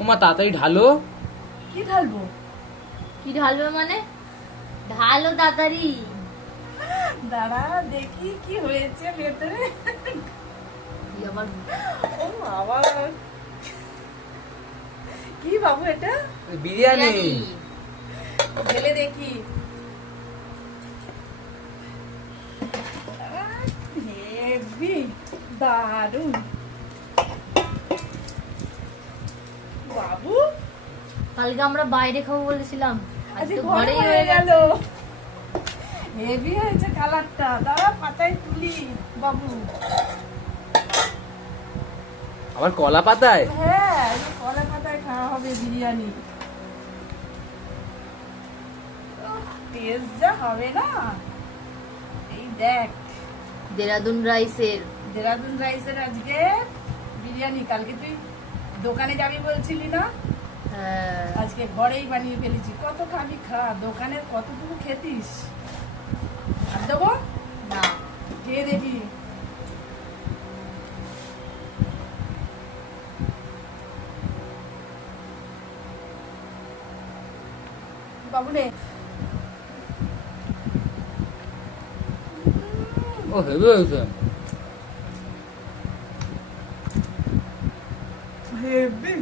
ওমা তাড়াতাড়ি ঢালো। কি ঢালবো? কি ঢালবে মানে? ঢালো তাড়াতাড়ি। দাঁড়া দেখি কি হয়েছে ভেতরে। কি আবার? ও বাবা, কি বাবু এটা? বিরিয়ানি। ঢেলে দেখি। হেভি, দারুন বাবু। কালকে আমরা বাইরে খাবো বলেছিলাম, আজ আজকে তো ঘরে ঘরেই হয়ে হয়ে গেল। গেল। হেভি হয়েছে কালারটা। দাঁড়া পাতায় তুলি বাবু। আবার কলা পাতায়? হ্যাঁ, এই কলা পাতায় খাওয়া হবে বিরিয়ানি। টেস্ট যা হবে না, এই দেখ। দেরাদুন রাইসের। দেরাদুন রাইসের আজকে বিরিয়ানি। কালকে তুই দোকানে যাবি বলছিলি না, হ্যাঁ, আজকে ঘরেই বানিয়ে ফেলেছি। কত খাবি খা, দোকানের কতটুকু খেতিস। আর দেবো না খেয়ে দেখি। বাবু নে। ও হেভি হয়েছে। হেভি।